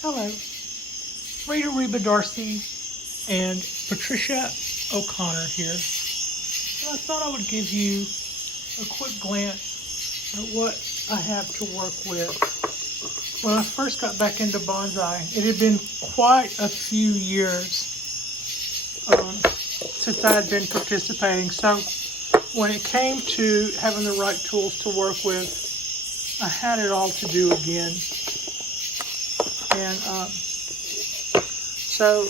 Hello, Rita Reba Darcy and Patricia O'Connor here. So I thought I would give you a quick glance at what I have to work with. When I first got back into bonsai, it had been quite a few years since I had been participating. So when it came to having the right tools to work with, I had it all to do again. And so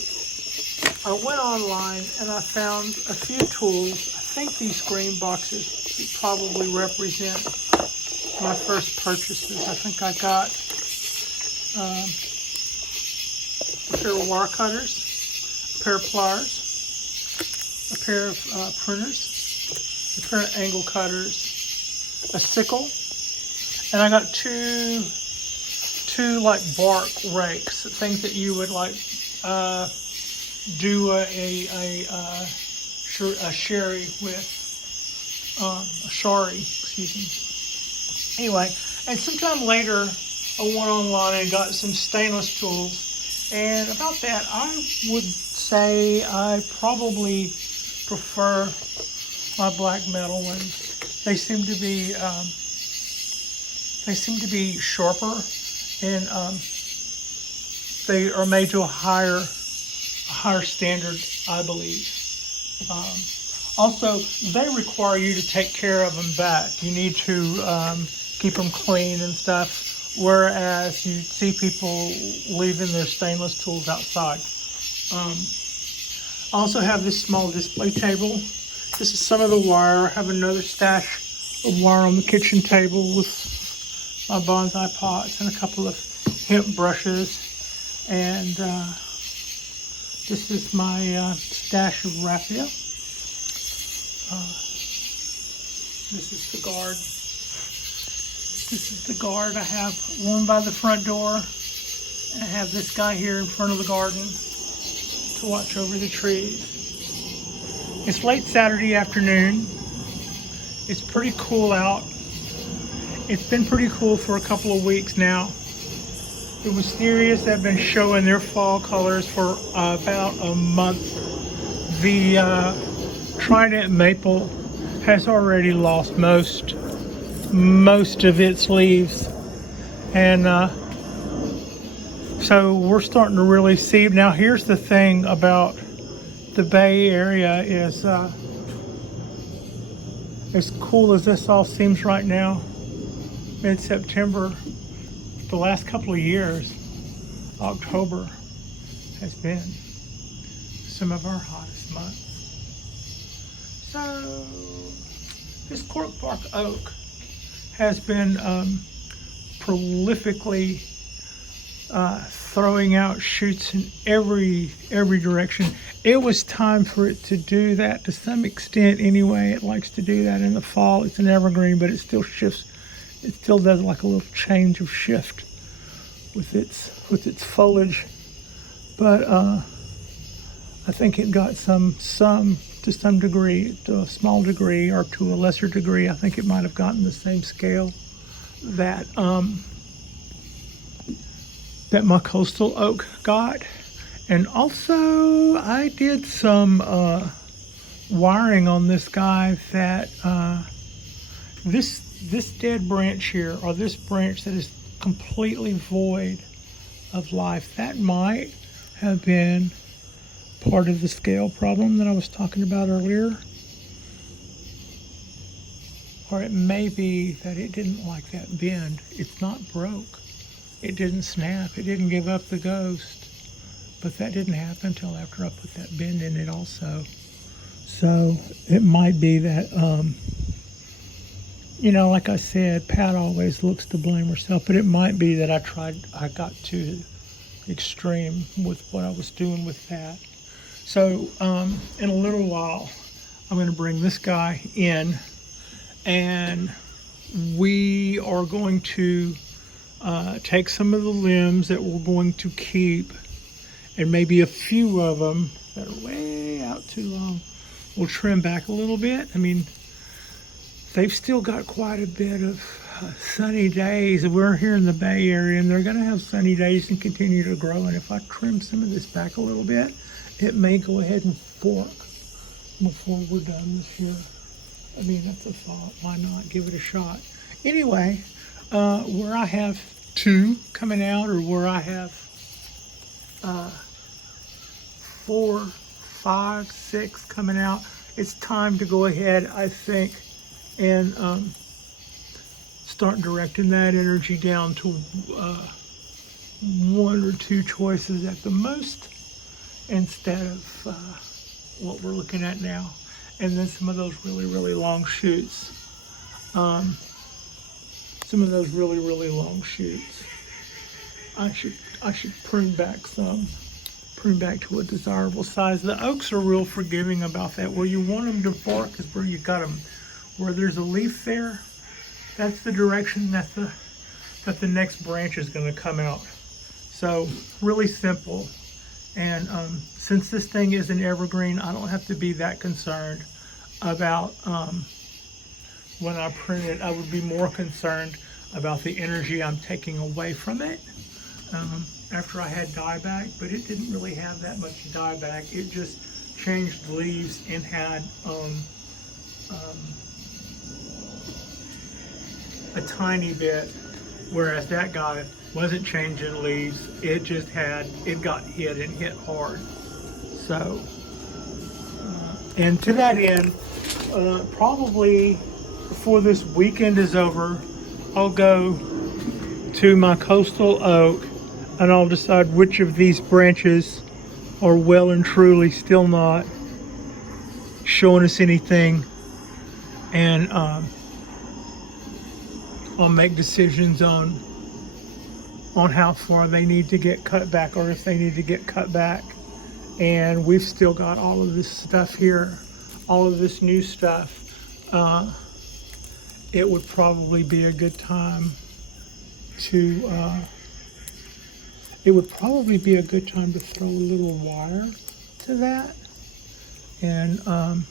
I went online and I found a few tools. I think these green boxes probably represent my first purchases. I think I got a pair of wire cutters, a pair of pliers, a pair of pruners, a pair of angle cutters, a sickle, and I got two like bark rakes, things that you would like do a sherry with, a shari, excuse me. Anyway, and sometime later I went online and got some stainless tools, and about that I would say I probably prefer my black metal ones. They seem to be sharper, and they are made to a higher standard, I believe. Also, they require you to take care of them back. You need to keep them clean and stuff, whereas you see people leaving their stainless tools outside. I also have this small display table. This is some of the wire. I have another stash of wire on the kitchen table with my bonsai pots and a couple of hemp brushes, and this is my stash of raffia. This is the guard. This is the guard. I have one by the front door, and I have this guy here in front of the garden to watch over the trees. It's late Saturday afternoon. It's pretty cool out. It's been pretty cool for a couple of weeks now. The wisterias have been showing their fall colors for about a month. The trident maple has already lost most of its leaves, and so we're starting to really see. Now here's the thing about the Bay Area is, as cool as this all seems right now, mid-September, the last couple of years, October has been some of our hottest months. So this Cork Bark Oak has been prolifically throwing out shoots in every direction. It was time for it to do that to some extent anyway. It likes to do that in the fall. It's an evergreen, but it still shifts. It still does like a little change of shift with its foliage. But I think it got some to some degree, to a small degree or to a lesser degree. I think it might have gotten the same scale that that my coastal oak got. And also I did some wiring on this guy that this dead branch here, or this branch that is completely void of life, that might have been part of the scale problem that I was talking about earlier. Or it may be that it didn't like that bend. It's not broke. It didn't snap. It didn't give up the ghost. But that didn't happen until after I put that bend in it also. So it might be that, like I said, Pat always looks to blame herself, but it might be that I got too extreme with what I was doing with that. So in a little while, I'm going to bring this guy in, and we are going to take some of the limbs that we're going to keep, and maybe a few of them that are way out too long, we'll trim back a little bit. I mean, they've still got quite a bit of sunny days. We're here in the Bay Area, and they're going to have sunny days and continue to grow. And if I trim some of this back a little bit, it may go ahead and fork before we're done this year. I mean, that's a thought. Why not give it a shot? Anyway, where I have 2 coming out, or where I have 4, 5, 6 coming out, it's time to go ahead, I think, and start directing that energy down to 1 or 2 choices at the most, instead of what we're looking at now. And then some of those really, really long shoots. Some of those really, really long shoots. I should prune back some. Prune back to a desirable size. The oaks are real forgiving about that. Where you want them to fork is where you got them. Where there's a leaf there, that's the direction that the next branch is going to come out. So really simple. And since this thing is an evergreen, I don't have to be that concerned about when I prune it. I would be more concerned about the energy I'm taking away from it after I had dieback, but it didn't really have that much dieback. It just changed leaves and had a tiny bit, whereas that guy wasn't changing leaves. It just it got hit and hit hard. So, and to that end, probably before this weekend is over, I'll go to my coastal oak and I'll decide which of these branches are well and truly still not showing us anything, and I'll make decisions on how far they need to get cut back, or if they need to get cut back. And we've still got all of this stuff here, all of this new stuff. It would probably be a good time to throw a little wire to that. And I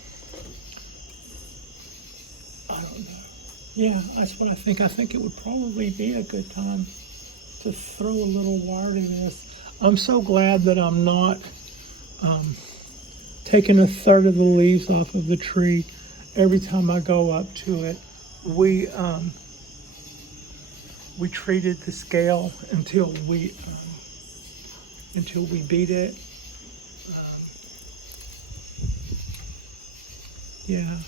don't know. Yeah, that's what I think. I think it would probably be a good time to throw a little wire to this. I'm so glad that I'm not taking 1/3 of the leaves off of the tree every time I go up to it. We treated the scale until we beat it. Yeah,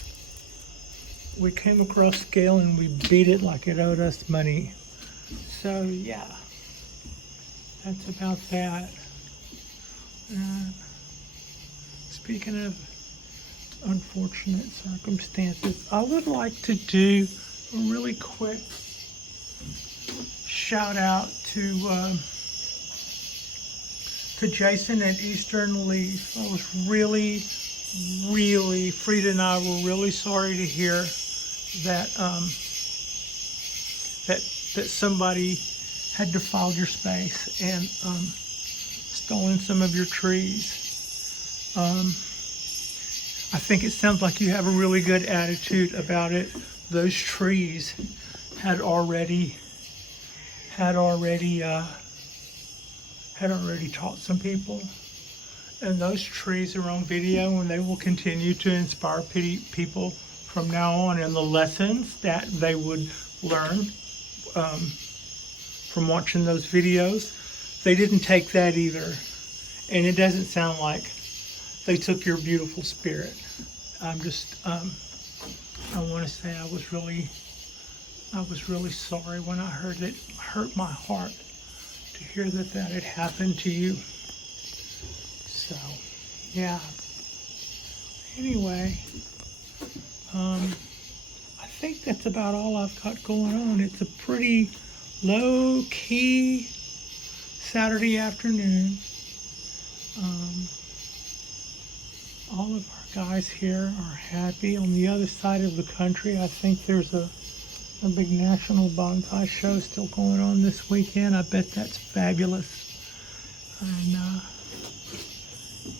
we came across scale and we beat it like it owed us money. So yeah, that's about that. Speaking of unfortunate circumstances, I would like to do a really quick shout out to Jason at Eastern Leaf. I was really, Frida and I were really sorry to hear that that somebody had defiled your space and stolen some of your trees. I think it sounds like you have a really good attitude about it. Those trees had already taught some people, and those trees are on video, and they will continue to inspire people from now on. And the lessons that they would learn from watching those videos, they didn't take that either, and it doesn't sound like they took your beautiful spirit. I'm just I want to say I was really sorry when I heard it. It hurt my heart to hear that had happened to you. So yeah, anyway, I think that's about all I've got going on. It's a pretty low-key Saturday afternoon. All of our guys here are happy. On the other side of the country, I think there's a big national bonsai show still going on this weekend. I bet that's fabulous. And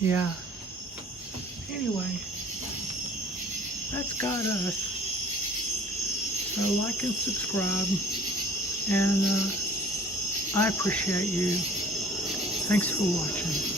yeah. Anyway, that's got us. like and subscribe. And I appreciate you. Thanks for watching.